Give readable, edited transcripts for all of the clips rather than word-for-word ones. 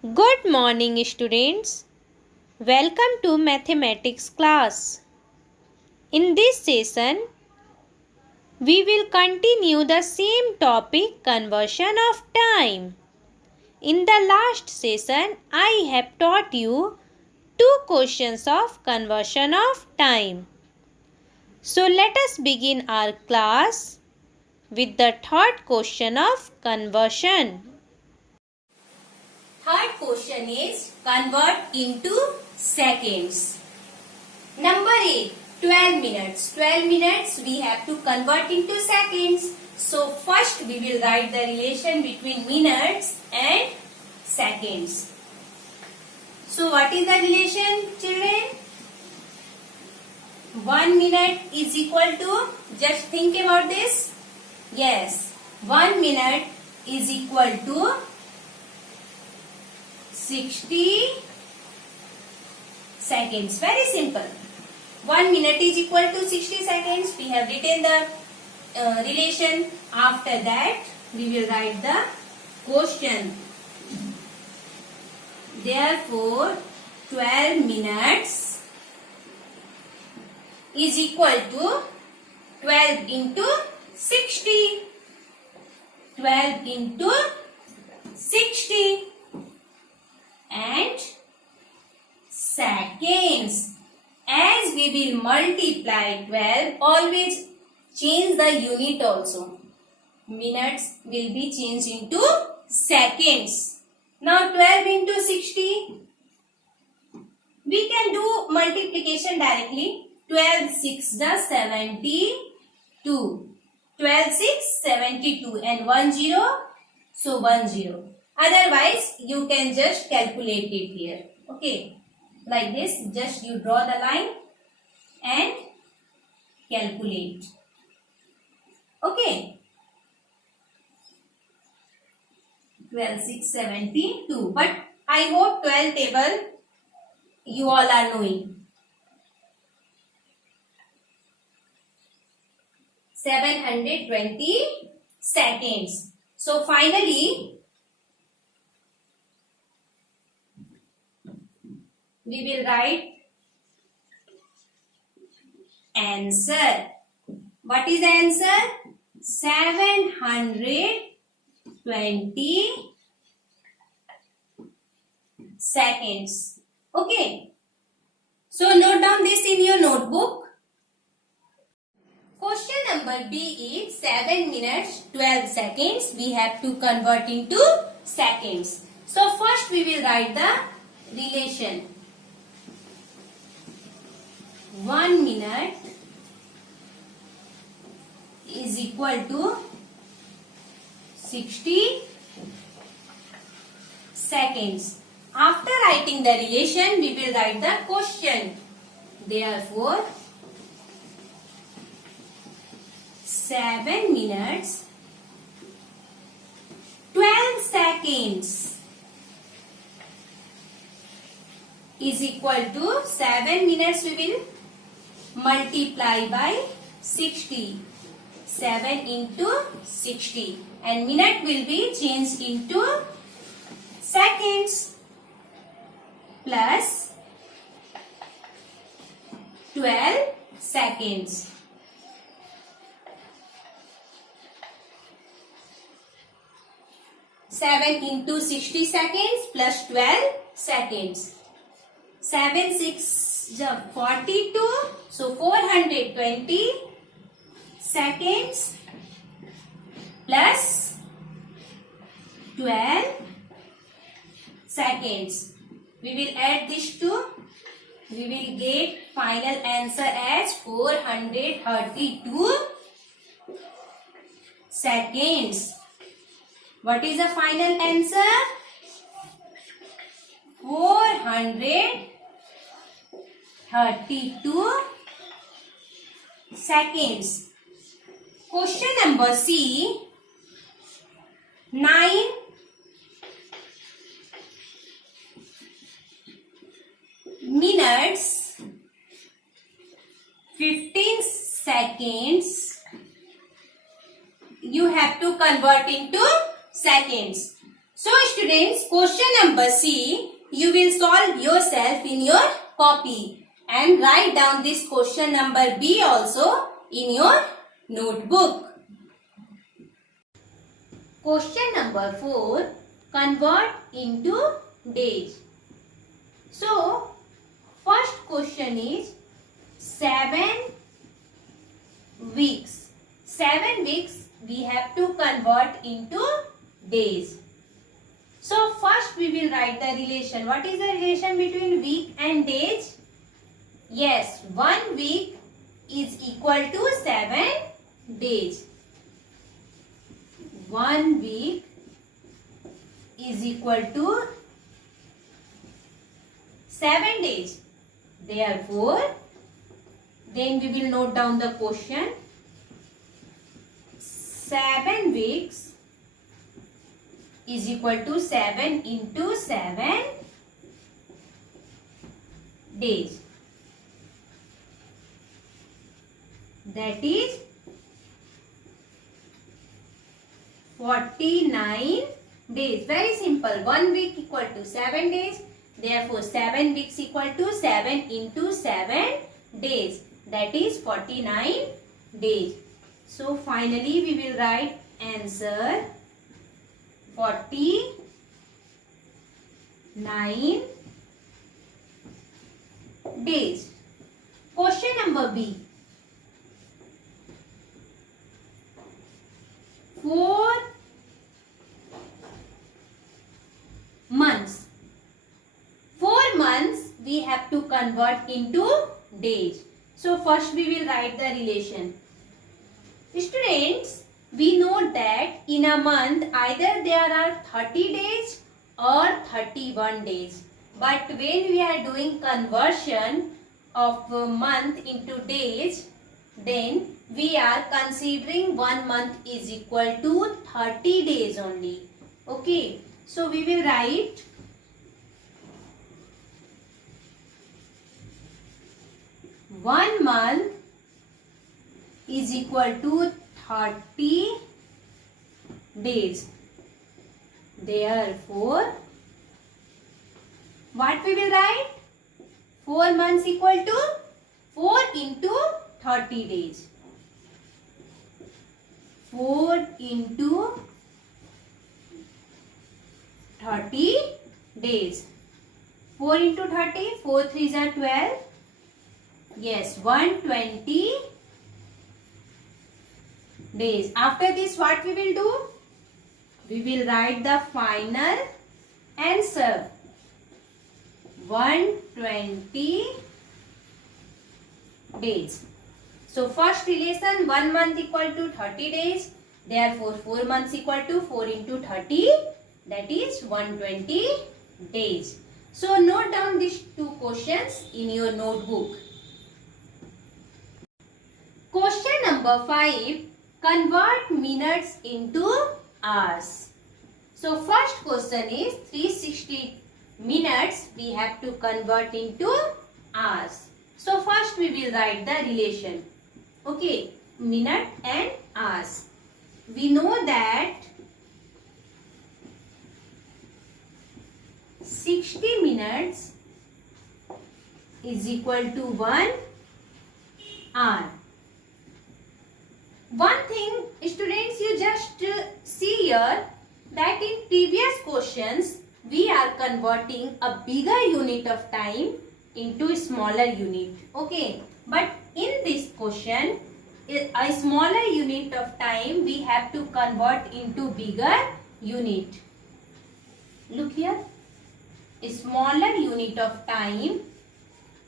Good morning, students. Welcome to mathematics class. In this session, we will continue the same topic, conversion of time. In the last session, I have taught you two questions of conversion of time. So let us begin our class with the third question of conversion. Third question is convert into seconds. Number 8, 12 minutes. 12 minutes we have to convert into seconds. So first we will write the relation between minutes and seconds. So what is the relation, children? 1 minute is equal to, just think about this. Yes, 1 minute is equal to 60 seconds. Very simple. 1 minute is equal to 60 seconds. We have written the relation. After that, we will write the question. Therefore, 12 minutes is equal to 12 into 60. 12 into 60. And seconds. As we will multiply 12, always change the unit also. Minutes will be changed into seconds. Now 12 into 60. We can do multiplication directly. 12 6 the 72. 12 6 72 and 1 0. So 1 0. Otherwise, you can just calculate it here. Okay. Like this, just you draw the line and calculate. Okay. 12 6 72. But I hope 12 table you all are knowing. 720 seconds. So finally, we will write answer. What is the answer? 720 seconds. Okay. So note down this in your notebook. Question number B is 7 minutes 12 seconds. We have to convert into seconds. So first we will write the relation. 1 minute is equal to 60 seconds. After writing the relation, we will write the question. Therefore, 7 minutes 12 seconds is equal to 7 minutes we will multiply by 60. 7 into 60. And minute will be changed into seconds. Plus 12 seconds. Seven into 60 seconds plus 12 seconds. 7 6 42. So 420 seconds plus 12 seconds. We will add this to, we will get final answer as 432 seconds. What is the final answer? 432 seconds. Question number C. 9 minutes 15 seconds you have to convert into seconds. So students, question Question number C, you will solve yourself in your copy and write down this question number B also in your notebook. Question number 4, convert into days. So, first question is 7 weeks. 7 weeks we have to convert into days. So, first we will write the relation. What is the relation between week and days? Yes, 1 week is equal to 7 days. 1 week is equal to 7 days. Therefore, then we will note down the question. 7 weeks is equal to 7 into 7 days. That is 49 days. Very simple. 1 week equal to 7 days. Therefore, 7 weeks equal to 7 into 7 days. That is 49 days. So, finally, we will write answer 49 days. Question number B. 4 months. 4 months we have to convert into days. So, first we will write the relation. Students, we know that in a month either there are 30 days or 31 days. But when we are doing conversion of a month into days, then we are considering 1 month is equal to 30 days only. Okay. So, we will write 1 month is equal to 30 days. Therefore, what we will write? 4 months equal to 4 into 30 days. 4 into 30 days. 4 into 30, 4 3s are 12. Yes, 120 days. After this, what we will do? We will write the final answer. 120 days. So, first relation, 1 month equal to 30 days. Therefore, 4 months equal to 4 into 30. That is 120 days. So, note down these two questions in your notebook. Question number 5. Convert minutes into hours. So, first question is 360 minutes we have to convert into hours. So, first we will write the relation. Okay, minute and hours. We know that 60 minutes is equal to 1 hour. One thing, students, you just see here that in previous questions we are converting a bigger unit of time into a smaller unit. Okay, but in this question, a smaller unit of time we have to convert into bigger unit. Look here, a smaller unit of time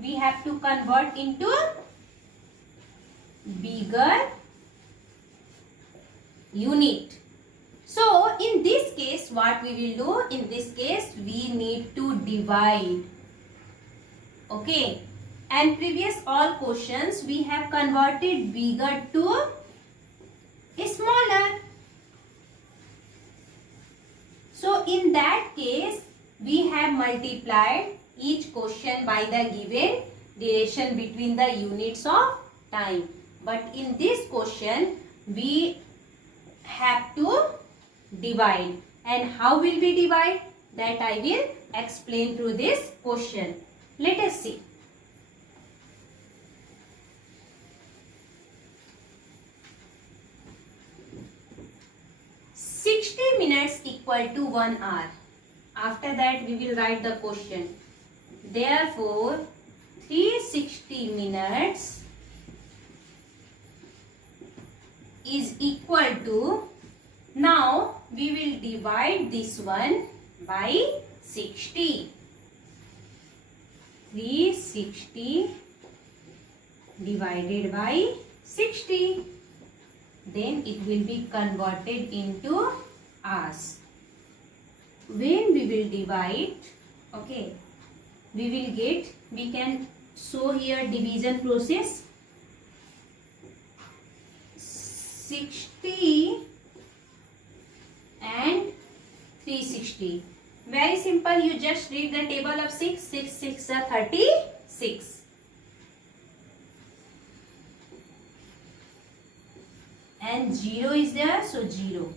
we have to convert into bigger unit. So, in this case, what we will do? In this case, we need to divide. Okay. And previous all questions, we have converted bigger to smaller. So, in that case, we have multiplied each question by the given relation between the units of time. But in this question, we have to divide. And how will we divide? that I will explain through this question. Let us see. Minutes equal to 1 hour. After that we will write the question. Therefore 360 minutes is equal to, now we will divide this one by 60. 360 divided by 60. Then it will be converted into hours. When we will divide, okay, we will get, we can show here division process. 60 and 360. Very simple, you just read the table of 6. 6 6 are 36. And 0 is there, so 0.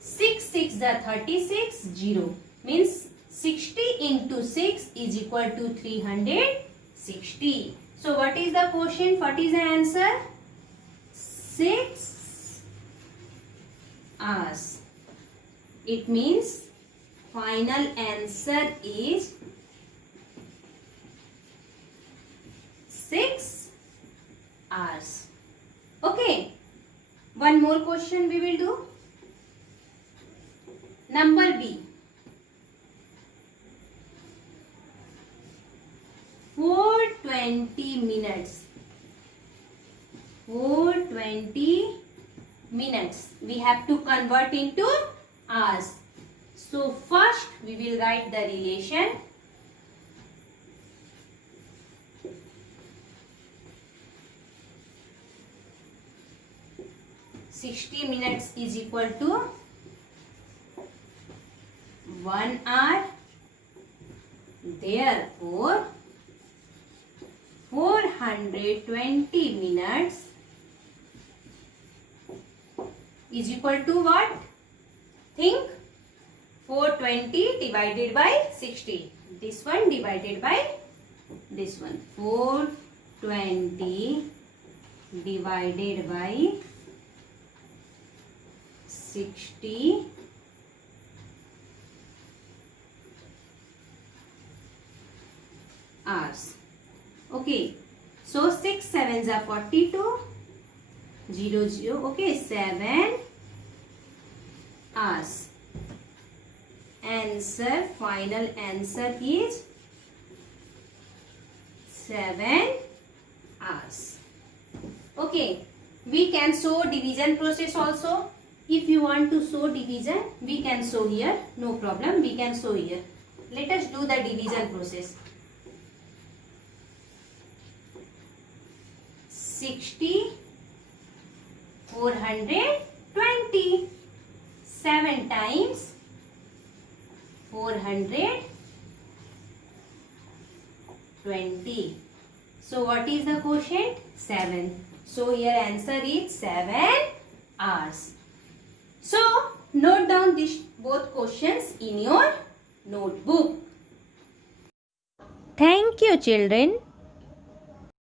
6 6 are 36, 0. Means 60 into 6 is equal to 360. So what is the quotient? What is the answer? 6 hours. It means final answer is 6 hours. Okay. One more question we will do. Number B. 420 minutes. 420 minutes. We have to convert into hours. So first we will write the relation. "60 minutes is equal to 1 hour. Therefore, 420 minutes is equal to what? Think. 420 divided by 60. This one divided by this one. 420 divided by 60 hours. Okay. So 6 sevens are 42. 0 0. Okay. 7 hours. Answer. Final answer is 7 hours. Okay. We can show division process also. If you want to show division, we can show here. No problem. We can show here. Let us do the division process. 60, 420. 7 times 420. So what is the quotient? 7. So here answer is 7 hours. So note down these both questions in your notebook. Thank you, children.